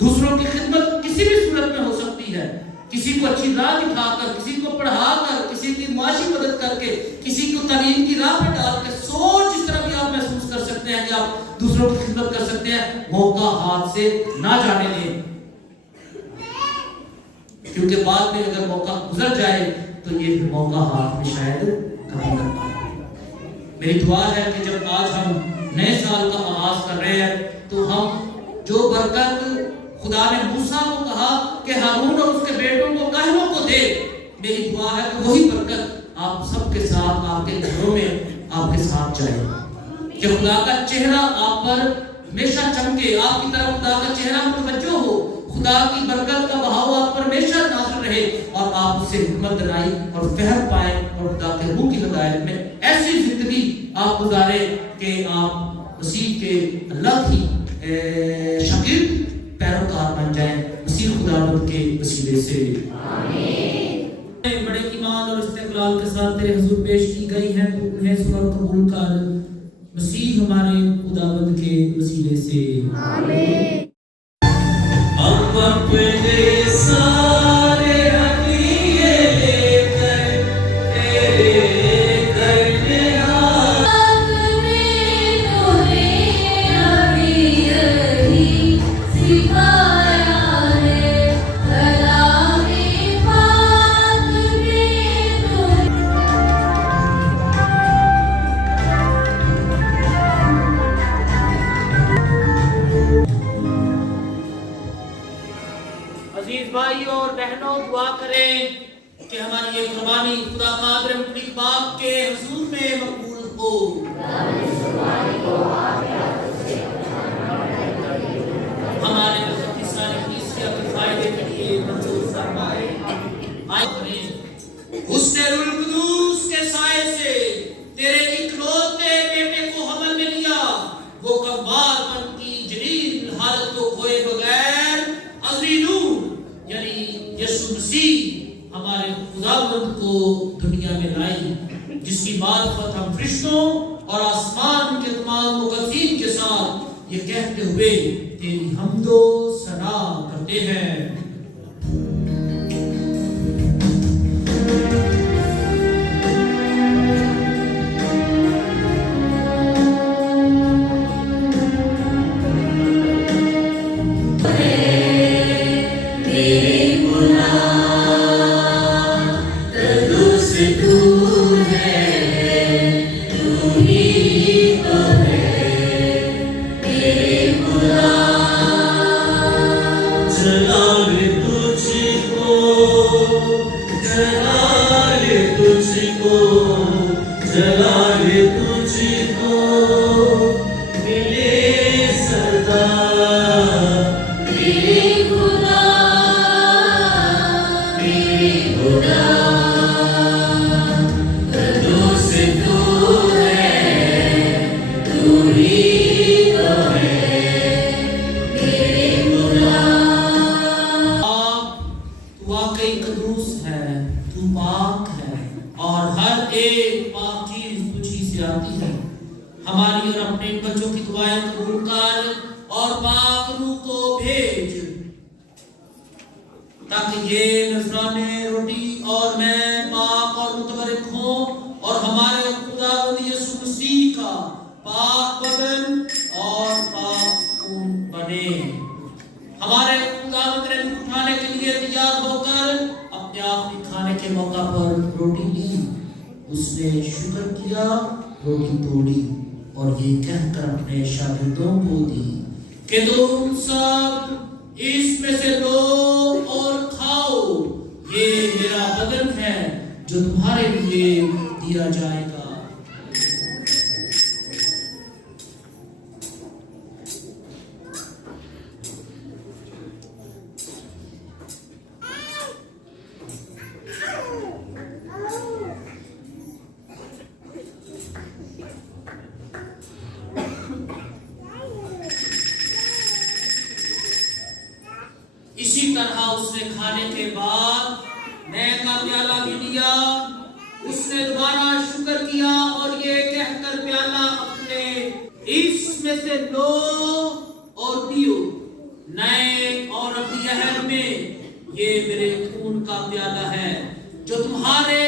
دوسروں کی خدمت کسی بھی صورت میں ہو سکتی ہے. کسی کو اچھی راہ دکھا کر, کسی کو پڑھا کر, کسی کی معاشی مدد کر کے, کسی کو تعلیم کی راہ پہ ڈال کے, سوچ جس طرح بھی آپ محسوس کر سکتے ہیں کہ آپ دوسروں کی خدمت کر سکتے ہیں, موقع ہاتھ سے نہ جانے دیں, کیونکہ بعد میں اگر موقع گزر جائے تو یہ موقع ہاتھ میں شاید کبھی نہ پائے. میری دعا ہے کہ جب آج ہم نئے سال کا آغاز کر رہے ہیں تو ہم جو برکت خدا نے موسیٰ کو کہا کہ ہارون اور اس کے بیٹوں کو کہنوں کو دے, میری دعا ہے کہ وہی برکت آپ سب کے ساتھ, آپ کے گھروں میں آپ کے ساتھ جائے, کہ خدا کا چہرہ آپ پر ہمیشہ چمکے, آپ کی طرف خدا کا چہرہ متوجہ ہو, خدا کی برکت کا بہاؤ آپ پر ہمیشہ نازل رہے اور آپ اس سے حکمت دلائی اور فہم پائیں اور خدا کے روح کی ہدایت میں ایسی زندگی آپ گزارے کہ آپ مسیح کے اللہ کی شاگرد پیروکار بن جائیں, مسیح خداوند کے وسیلے سے آمین. بڑے ایمان اور استقلال کے ساتھ تیرے حضور پیش کی گئی ہیں, تو انہیں سن اور قبول کر, مسیح ہمارے خداوند کے وسیلے سے آمین. اب اپنے سارے ہدیے لے کر تیرے گھر میں بھائیوں اور بہنوں دعا کریں کہ ہماری یہ قربانی خدا قادر مطلق باپ کے حضور میں مقبول ہو. ہمارے صالحین کے فائدے کے لیے منظور فرمائے. حسن القدوس کے سائے سے تیرے اکلوتے بیٹے کو حمل میں لیا, وہ کبار پن کی جلیل حالت کو کھوئے بغیر ازلی نور یعنی یسوع مسیح ہمارے خداوند کو دنیا میں لائی, جس کی معرفت ہم فرشتوں اور آسمان کے تمام مقدسین کے ساتھ یہ کہتے ہوئے تیری حمد و ثنا کرتے ہیں. ہماری اور اپنے بچوں کی دعائیں قبول کر اور پاک روح کو بھیج, تاکہ یہ نذرانے روٹی اور میں پاک اور متبرک ہوں اور ہمارے خداوند یسوع مسیح کا پاک بدن اور پاک خون بنے. ہمارے خداوند نے اٹھانے کے لیے تیار ہو کر اپنے آخری کھانے کے موقع پر روٹی لی, اس نے شکر کیا, روٹی توڑی اور یہ کہہ کر اپنے شاگردوں کو دی کہ تم سب اس میں سے لو اور کھاؤ, یہ میرا بدن ہے جو تمہارے لیے دیا جائے گا. اسی طرح اس نے کھانے کے بعد نئے کا پیالہ بھی لیا, اس اس نے دوبارہ شکر کیا اور یہ کہہ کر پیالہ اپنے اس میں سے لو اور پیو، نئے اور ابدی عہد میں یہ میرے خون کا پیالہ ہے جو تمہارے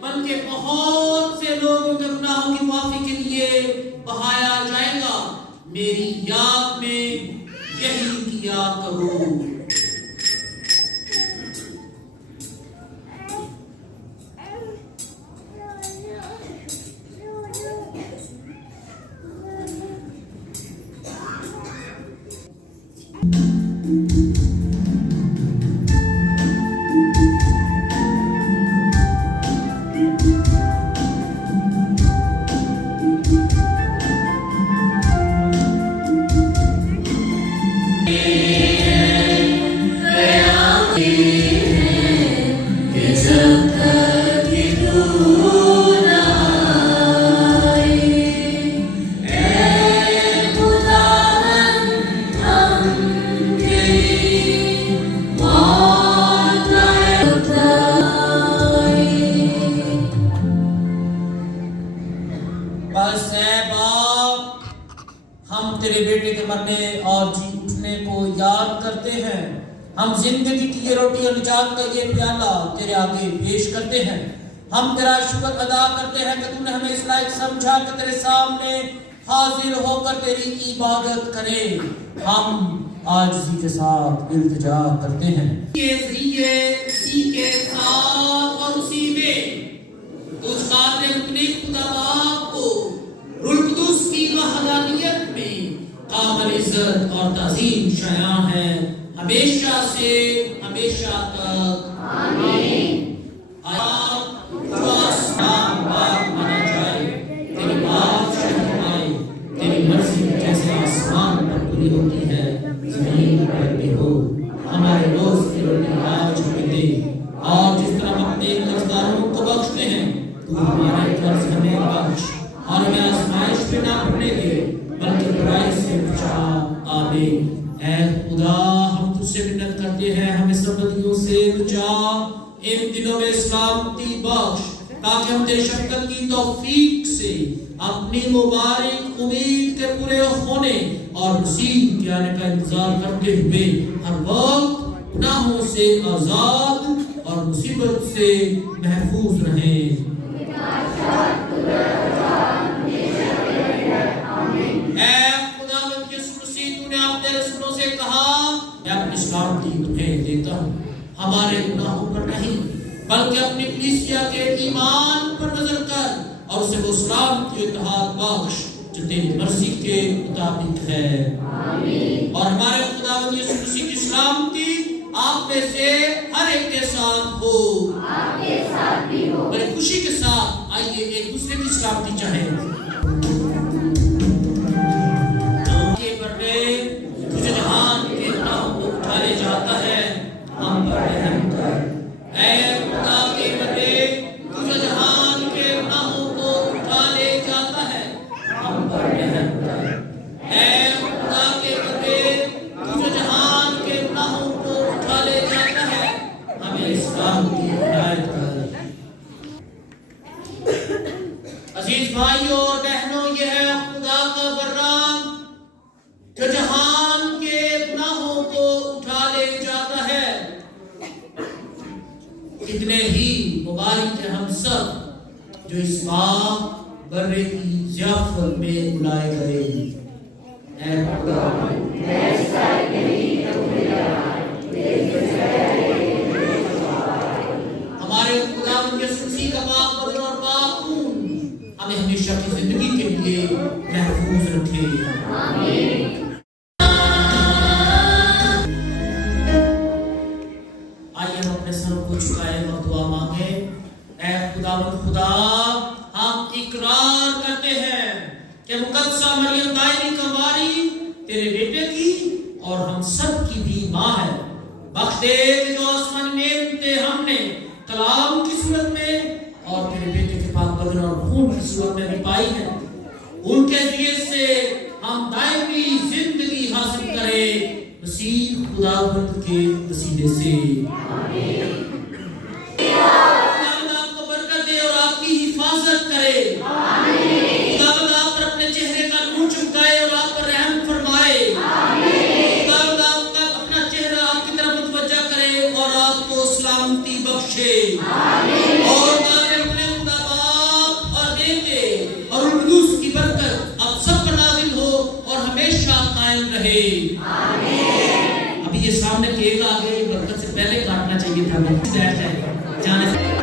بلکہ بہت سے لوگوں کے گناہوں کی معافی کے لیے بہایا جائے گا۔ میری یاد میں یہی کیا کرو۔ بس اے باپ، ہم تیرے بیٹے کے مرنے اور جی اٹھنے کو یاد کرتے ہیں۔ ہم زندگی کی یہ روٹی اور نجات کا یہ پیالہ تیرے آگے پیش کرتے ہیں۔ ہم تیرا شکر ادا کرتے ہیں کہ تو نے ہمیں اس لائق سمجھا کہ تیرے سامنے حاضر ہو کر تیری عبادت کریں۔ ہم عاجزی کے ساتھ التجا کرتے ہیں یہ ذریعے اسی کے ساتھ اور اسی میں اس قادر مطلق خدا باپ کو روح القدس کی وحدانیت میں قابل عزت اور تعظیم شایع ہے ہمیشہ سے ہمیشہ تک آمین۔ جو آسمان پاک مانا جائے، تیری بادشاہی آئے، تیری مرضی جیسے آسمان پر پوری ہوتی ہے زمین پر بھی ہو۔ ہمارے روز کی روٹی آج ہمیں دے، اور جس طرح ہم اپنے قرضداروں کو بخشتے ہیں تو ہمارے قرض ہمیں بخش، اور ہمیں آزمائش میں نہ پڑنے دے بلکہ برائی سے بچا۔ آمین۔ اے خدا، ہم تجھ سے منت کرتے ہیں ہمیں سب بدیوں سے بچا، ان دنوں میں سلامتی بخش تاکہ ہم تیری شفقت کی توفیق سے اپنی مبارک امید کے پورے ہونے اور مسیح کے آنے کا انتظار کرتے ہوئے ہر وقت گناہوں سے آزاد اور مصیبت سے محفوظ رہیں۔ اے خداوند یسوع مسیح، تو نے اپنے رسولوں سے کہا میں اپنی سلامتی تمہیں دیتا ہوں، ہمارے گناہوں پر نہیں بلکہ اپنی کلیسیا کے ایمان پر نظر کر اور اسے وہ سلامتی و اتحاد بخش جو تیری مرضی کے مطابق ہے۔ آمین۔ اور ہمارے خداوند یسوع مسیح کی سلامتی آپ میں سے ہر ایک کے ساتھ ہو، آپ کے ساتھ بھی ہو۔ بڑی خوشی کے ساتھ آئیے ایک دوسرے کی سلامتی چاہیں۔ تجھے جہان کے گناہوں کو اٹھانے جاتا ہے، ہم پر رحم کر۔ اے خدا کے بندے، تجھے جہان کے گناہوں کو اٹھانے جاتا ہے، ہم پر رحم کر۔ اے خدا کے بندے، تجھے جہان کے گناہوں کو اٹھانے جاتا ہے، ہمیں اسلام کی ہدایت کر۔ عزیز بھائیوں اور بہنوں، یہ ہے خدا کا برام جو جہان کے گناہوں کو اٹھا لے جاتا ہے۔ کتنے ہی مبارک ہیں ہم سب جو اس پاک برے کی ضیافت میں بلائے گئے۔ اے خدا ہمارے خداوند یسوع مسیح کا پاک بدن اور پاک خون ہمیں ہمیشہ کی زندگی کے لیے محفوظ رکھے۔ آمین۔ آئیے ہم اپنے سر کو جھکائیں اور دعا مانگیں۔ اے خداوند خدا، ہم اقرار کرتے ہیں کہ مقدسہ مریم دائمی کنواری تیرے بیٹے کی اور ہم سب کی بھی ماں ہے۔ بخش دے کہ جو آسمانی نعمتیں ہم نے کلام کی صورت میں اور تیرے بیٹے کے پاک بدن اور خون کی صورت میں بھی پائی ہے، ان کے ذریعے سے ہم دائمی زندگی حاصل کریں مسیح خداوند کے وسیلے سے۔ آمین۔ خداوند آپ کو برکت دے اور آپ کی کرنا چاہیے تھا. بیٹھ جائے جانے سے